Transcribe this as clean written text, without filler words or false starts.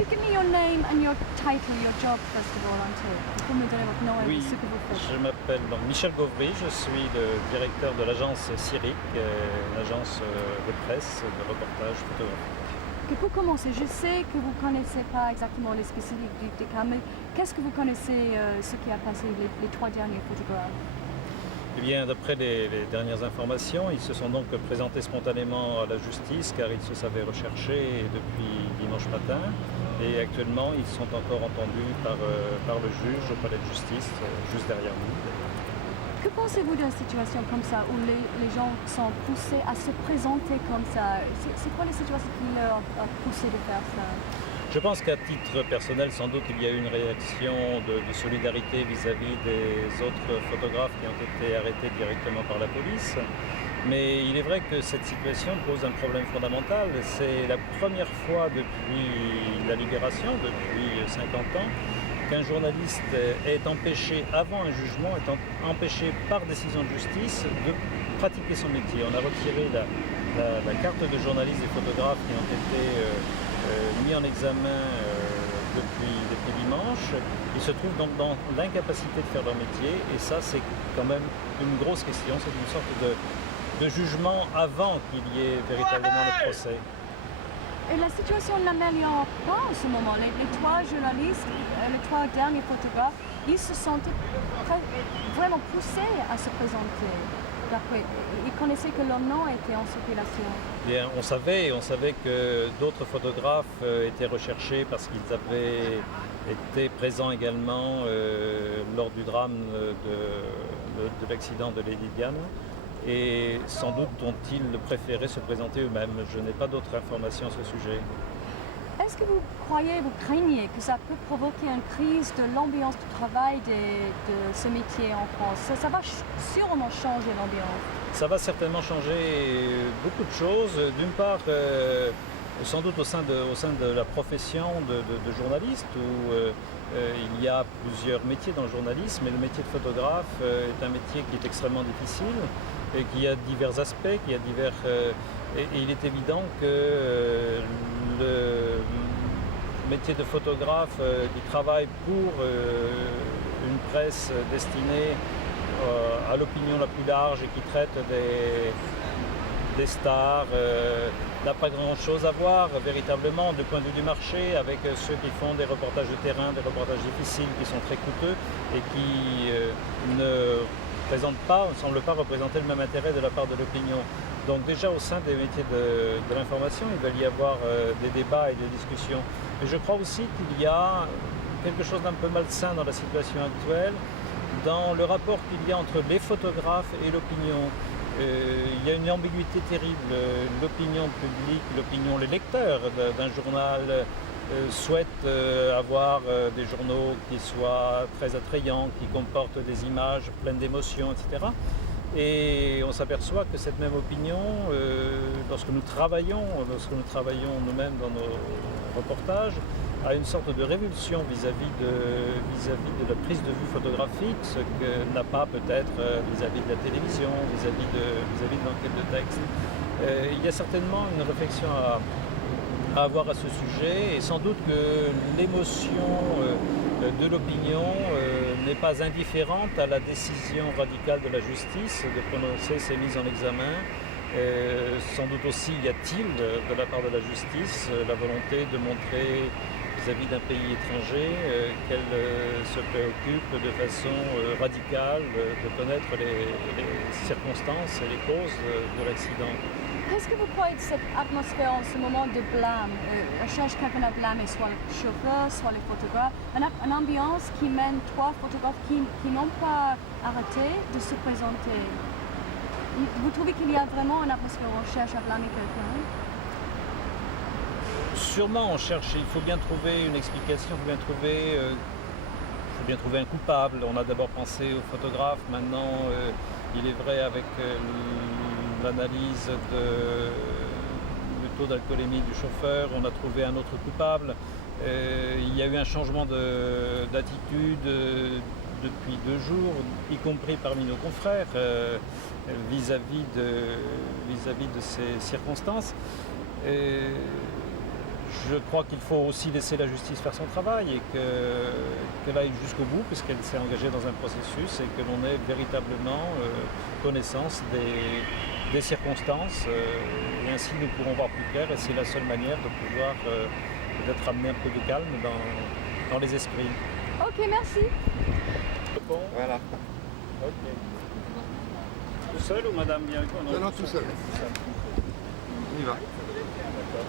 you give me your name and your title, your job, first of all, Ante? Pour me donner votre nom et Oui, ce que vous faites. je m'appelle donc Michel Gauvry, je suis le directeur de l'agence Cyric, l'agence de presse, de reportage photographique. Que pour commencer, je sais que vous ne connaissez pas exactement les spécifiques du cas, mais qu'est-ce que vous connaissez ce qui a passé les 3 derniers photographes? Eh bien, d'après les dernières informations, ils se sont donc présentés spontanément à la justice car ils se savaient recherchés depuis dimanche matin et actuellement ils sont encore entendus par le juge au palais de justice, juste derrière nous. Que pensez-vous d'une situation comme ça où les gens sont poussés à se présenter comme ça? C'est quoi les situations qui leur ont poussé de faire ça? Je pense qu'à titre personnel, sans doute, il y a eu une réaction de solidarité vis-à-vis des autres photographes qui ont été arrêtés directement par la police. Mais il est vrai que cette situation pose un problème fondamental. C'est la première fois depuis la libération, depuis 50 ans, qu'un journaliste est empêché, avant un jugement, est empêché par décision de justice de pratiquer son métier. On a retiré la carte de journaliste des photographes qui ont été mis en examen depuis dimanche. Ils se trouvent donc dans l'incapacité de faire leur métier et ça c'est quand même une grosse question, c'est une sorte de jugement avant qu'il y ait véritablement le procès. Et la situation ne l'améliore pas en ce moment. Les 3 journalistes, les 3 derniers photographes, ils se sentaient vraiment poussés à se présenter. Ils connaissaient que leur nom était en circulation. Bien, on savait que d'autres photographes étaient recherchés parce qu'ils avaient été présents également lors du drame de l'accident de Lady Diana. Et sans doute ont-ils préféré se présenter eux-mêmes. Je n'ai pas d'autres informations à ce sujet. Est-ce que vous croyez, vous craignez que ça peut provoquer une crise de l'ambiance du travail de ce métier en France? Ça va sûrement changer l'ambiance. Ça va certainement changer beaucoup de choses. D'une part, sans doute au sein de la profession de journaliste où il y a plusieurs métiers dans le journalisme, mais le métier de photographe est un métier qui est extrêmement difficile et qui a divers aspects, et il est évident que le métier de photographe qui travaille pour une presse destinée à l'opinion la plus large et qui traite des stars, n'a pas grand-chose à voir véritablement du point de vue du marché avec ceux qui font des reportages de terrain, des reportages difficiles qui sont très coûteux et qui ne semblent pas représenter le même intérêt de la part de l'opinion. Donc déjà au sein des métiers de l'information, il va y avoir des débats et des discussions. Mais je crois aussi qu'il y a quelque chose d'un peu malsain dans la situation actuelle, dans le rapport qu'il y a entre les photographes et l'opinion. Il y a une ambiguïté terrible. L'opinion publique, les lecteurs d'un journal souhaitent avoir des journaux qui soient très attrayants, qui comportent des images pleines d'émotions, etc. Et on s'aperçoit que cette même opinion, lorsque nous travaillons nous-mêmes dans nos reportages, a une sorte de révulsion vis-à-vis de la prise de vue photographique, ce que n'a pas peut-être vis-à-vis de la télévision, vis-à-vis de l'enquête de texte. Il y a certainement une réflexion à avoir à ce sujet et sans doute que l'émotion de l'opinion n'est pas indifférente à la décision radicale de la justice de prononcer ces mises en examen. Sans doute aussi y a-t-il de la part de la justice la volonté de montrer vis-à-vis d'un pays étranger qu'elle se préoccupe de façon radicale de connaître les circonstances et les causes de l'accident. Qu'est-ce que vous croyez de cette atmosphère en ce moment de blâme? On cherche quelqu'un à blâmer, soit le chauffeur, soit les photographes. Une ambiance qui mène 3 photographes qui n'ont pas arrêté de se présenter. Vous trouvez qu'il y a vraiment une atmosphère où on cherche à blâmer quelqu'un? Sûrement, il faut bien trouver une explication, il faut bien trouver un coupable. On a d'abord pensé au photographe, maintenant il est vrai avec l'analyse du taux d'alcoolémie du chauffeur, on a trouvé un autre coupable. Il y a eu un changement d'attitude depuis 2 jours, y compris parmi nos confrères, vis-à-vis de ces circonstances. je crois qu'il faut aussi laisser la justice faire son travail et qu'elle aille jusqu'au bout puisqu'elle s'est engagée dans un processus et que l'on ait véritablement connaissance des circonstances et ainsi nous pourrons voir plus clair et c'est la seule manière de pouvoir peut-être amener un peu de calme dans les esprits. Ok, merci. Bon. Voilà. Ok. Tout seul ou madame vient avec moi? Non, tout seul. On y va. D'accord.